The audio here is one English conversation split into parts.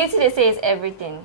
Beauty, they say, is everything.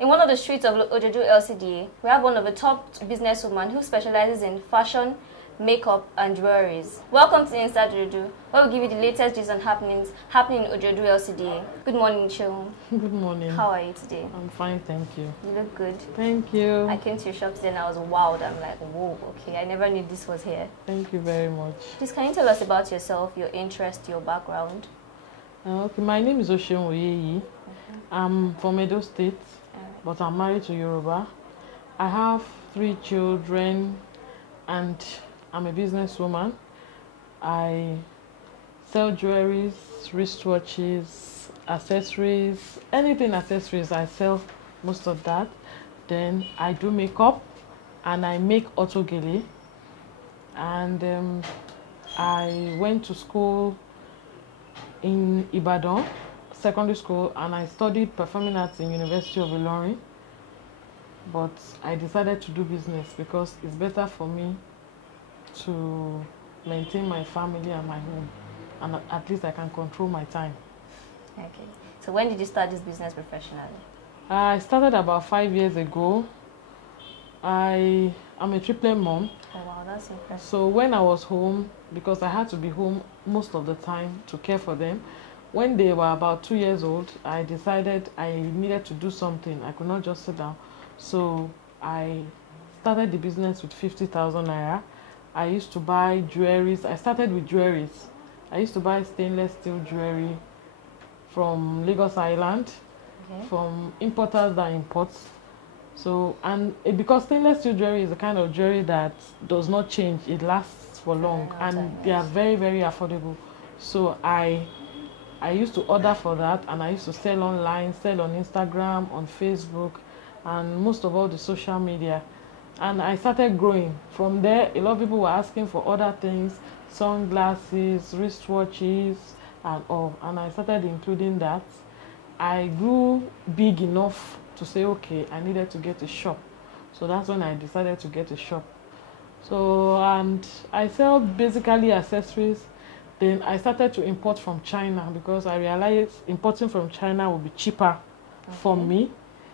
In one of the streets of Ojodu LCD, we have one of the top businesswomen who specializes in fashion, makeup, and jewelries. Welcome to Inside Ojodu, where we give you the latest news and happening in Ojodu LCD. Good morning, Chum. Good morning. How are you today? I'm fine, thank you. You look good. Thank you. I came to your shop today and I was wowed. I'm like, whoa, okay, I never knew this was here. Thank you very much. Please, can you tell us about yourself, your interest, your background? Okay, my name is Ojodu. I'm from Edo State, but I'm married to Yoruba. I have 3 children and I'm a businesswoman. I sell jewelries, wristwatches, accessories, anything accessories, I sell most of that. Then I do makeup and I make Otogele. And I went to school in Ibadan, secondary school, and I studied performing arts in University of Ilorin. But I decided to do business because it's better for me to maintain my family and my home, and at least I can control my time. Okay. So when did you start this business professionally? I started about 5 years ago. I'm a triplet mom. Oh wow, that's impressive. So when I was home, because I had to be home most of the time to care for them, when they were about 2 years old, I decided I needed to do something. I could not just sit down. So I started the business with 50,000 naira. I used to buy jewelries. I started with jewelries. I used to buy stainless steel jewelry from Lagos Island, from importers that imports. So, and because stainless steel jewelry is a kind of jewelry that does not change, it lasts for long, and they are very, very affordable. So I used to order for that, and I used to sell online, sell on Instagram, on Facebook, and most of all the social media. And I started growing. From there, a lot of people were asking for other things, sunglasses, wristwatches, and all. And I started including that. I grew big enough to say, okay, I needed to get a shop. So that's when I decided to get a shop. So, and I sell basically accessories. Then I started to import from China because I realized importing from China would be cheaper for me,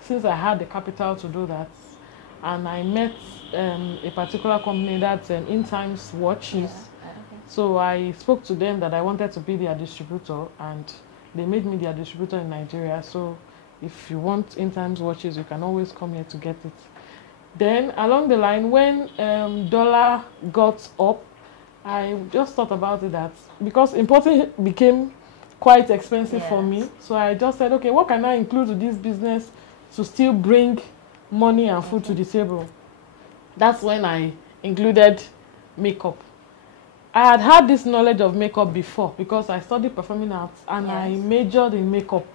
since I had the capital to do that. And I met a particular company that's InSideOjoduTV watches. So I spoke to them that I wanted to be their distributor, and they made me their distributor in Nigeria. So if you want InSideOjoduTV watches, you can always come here to get it. Then along the line, when dollar got up, I just thought about it that because importing became quite expensive for me. So I just said, okay, what can I include to this business to still bring money and food to the table? That's when I included makeup. I had this knowledge of makeup before because I studied performing arts and I majored in makeup.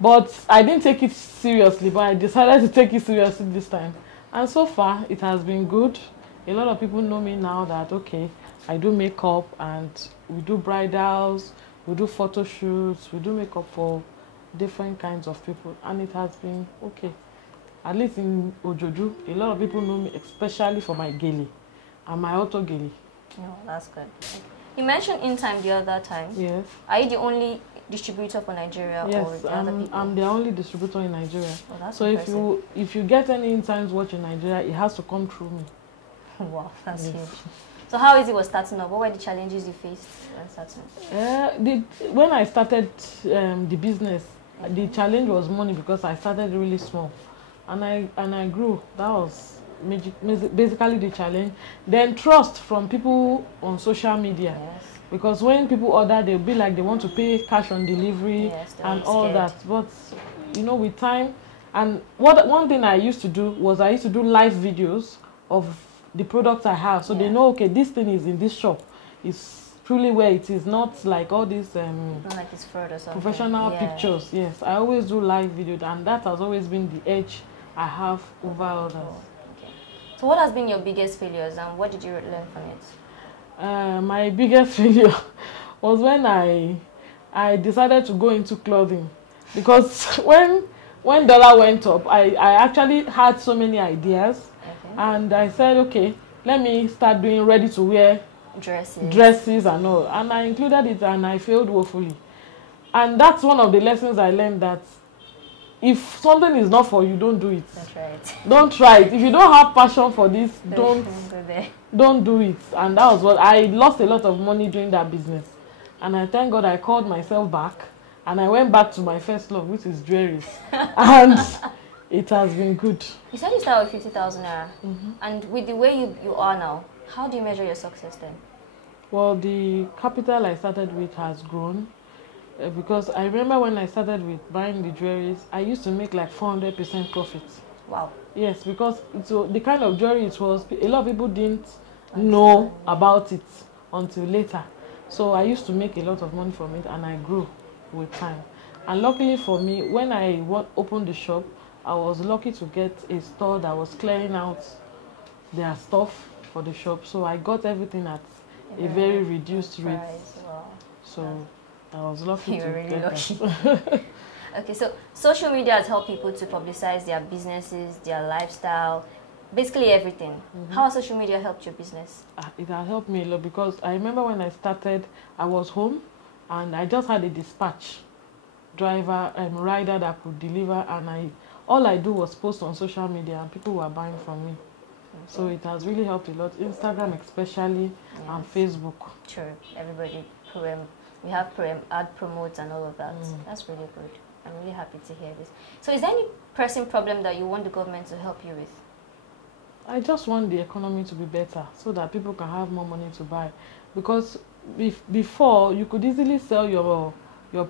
But I didn't take it seriously, but I decided to take it seriously this time. And so far, it has been good. A lot of people know me now that, okay, I do makeup and we do bridals, we do photo shoots, we do makeup for different kinds of people. And it has been okay. At least in Ojodu, a lot of people know me, especially for my gele and my Otogele. Oh, that's good. Okay. You mentioned InSideOjoduTV the other time. Yes. Are you the only distributor for Nigeria, or the other people? I'm the only distributor in Nigeria. Oh, that's so impressive. if you get any InSideOjoduTV watch in Nigeria, it has to come through me. Wow, that's huge. So how easy was starting up? What were the challenges you faced when starting? When I started the business, the challenge was money because I started really small, and I grew. That was basically the challenge. Then trust from people on social media, because when people order, they'll be like they want to pay cash on delivery and all that. But you know, with time, and one thing I used to do was I used to do live videos of the products I have, so they know, okay, this thing is in this shop. It's truly where it is, not like all these not like it's fraud or something. Professional pictures. Yes, I always do live videos, and that has always been the edge I have over others. Okay. So what has been your biggest failures, and what did you learn from it? My biggest failure was when I decided to go into clothing, because when dollar went up, I actually had so many ideas. And I said, okay, let me start doing ready-to-wear dresses and all. And I included it, and I failed woefully. And that's one of the lessons I learned, that if something is not for you, don't do it. Don't try it. Don't try it. If you don't have passion for this, don't do it. And that was what I lost a lot of money doing that business. And I thank God I called myself back, and I went back to my first love, which is jewelries. And it has been good. You said you started with 50,000 naira. And with the way you are now, how do you measure your success then? Well, the capital I started with has grown. Because I remember when I started with buying the jewelries, I used to make like 400% profit. Wow. Yes, because the kind of jewelry it was, a lot of people didn't know about it until later. So I used to make a lot of money from it, and I grew with time. And luckily for me, when I opened the shop, I was lucky to get a store that was clearing out their stuff for the shop. So I got everything at a very reduced rate. Wow. So I was lucky You're to really get lucky. that. Okay, so social media has helped people to publicize their businesses, their lifestyle, basically everything. How has social media helped your business? It has helped me a lot, because I remember when I started, I was home and I just had a dispatch driver and rider that could deliver, and all I do was post on social media, and people were buying from me. So it has really helped a lot, Instagram especially, and Facebook. Sure, everybody, we have ad promotes and all of that. That's really good. I'm really happy to hear this. So is there any pressing problem that you want the government to help you with? I just want the economy to be better so that people can have more money to buy. Because before, you could easily sell your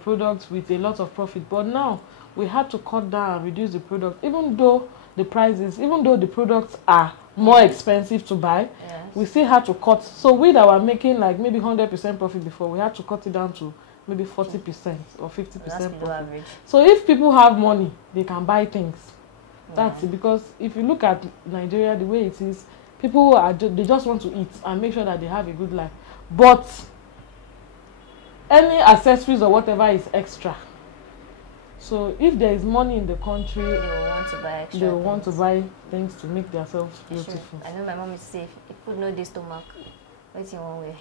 products with a lot of profit. But now, we had to cut down and reduce the product. Even though the products are more expensive to buy, we still had to cut. So we that were making like maybe 100% profit before, we had to cut it down to maybe 40% or 50% profit. Average. So if people have money, they can buy things. That's it. Because if you look at Nigeria, the way it is, people they just want to eat and make sure that they have a good life. But any accessories or whatever is extra. So if there is money in the country, they will want to buy extra. They will want to buy things to make themselves beautiful. Sure. I know my mom is safe. If food no dey stomach, what's in one way?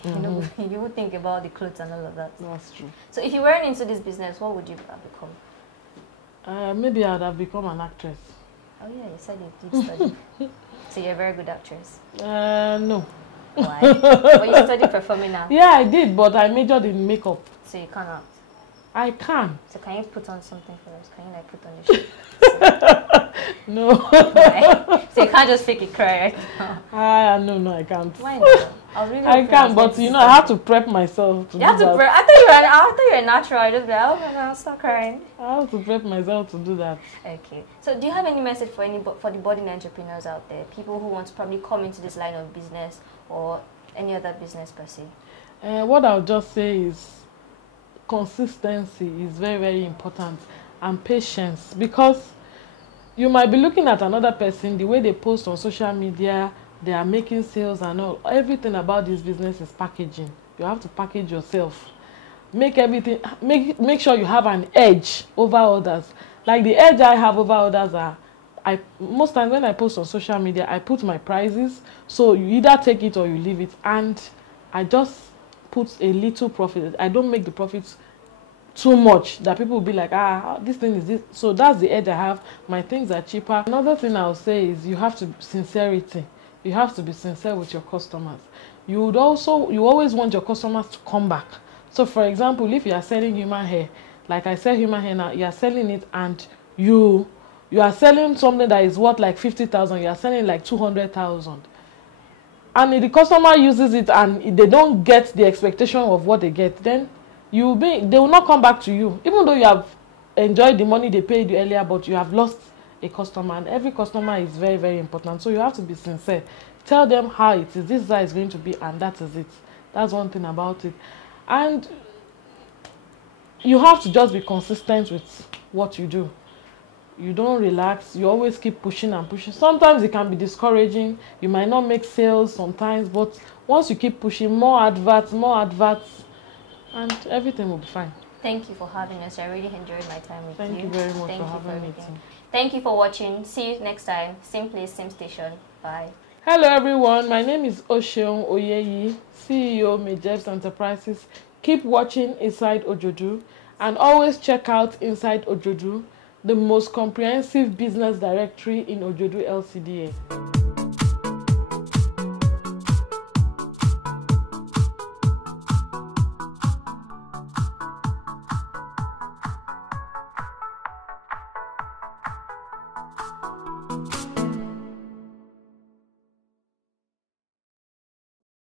You would think about the clothes and all of that. That's true. So if you weren't into this business, what would you have become? Maybe I would have become an actress. Oh yeah, you said you did study. So you're a very good actress. No. Why? But you studied performing art. Yeah, I did, but I majored in makeup. So you can't act. I can. So can you put on something for us? Can you like put on the shirt? No. Why? So you can't just fake a cry right now? No, I can't. Why not? I can, but you know, I have to prep myself to you have to prep. I thought you were natural. I just be like, oh my God, stop crying. I have to prep myself to do that. Okay. So do you have any message for the budding entrepreneurs out there? People who want to probably come into this line of business or any other business per se? What I'll just say is consistency is very, very important, and patience, because you might be looking at another person, the way they post on social media, they are making sales and all. Everything about this business is packaging. You have to package yourself. Make everything, make sure you have an edge over others. Like the edge I have over others most times when I post on social media, I put my prices. So you either take it or you leave it. And I just put a little profit. I don't make the profits too much that people will be like, this thing is this. So that's the edge I have. My things are cheaper. Another thing I'll say is you have to sincerity. You have to be sincere with your customers. You always want your customers to come back. So for example, if you are selling human hair, like I sell human hair now, you are selling it and you are selling something that is worth like 50,000, you are selling like 200,000. And if the customer uses it and they don't get the expectation of what they get, then they will not come back to you. Even though you have enjoyed the money they paid you earlier, but you have lost a customer, and every customer is very, very important. So you have to be sincere. Tell them how it is. This is how it's going to be, and that is it. That's one thing about it. And you have to just be consistent with what you do. You don't relax. You always keep pushing and pushing. Sometimes it can be discouraging. You might not make sales sometimes, but once you keep pushing, more adverts, and everything will be fine. Thank you for having us. I really enjoyed my time with you. Thank you very much for having me. Thank you for watching. See you next time. Same place, same station. Bye. Hello everyone. My name is Ojodu, CEO Mayjeb Enterprises. Keep watching Inside Ojodu and always check out Inside Ojodu the most comprehensive business directory in Ojodu LCDA.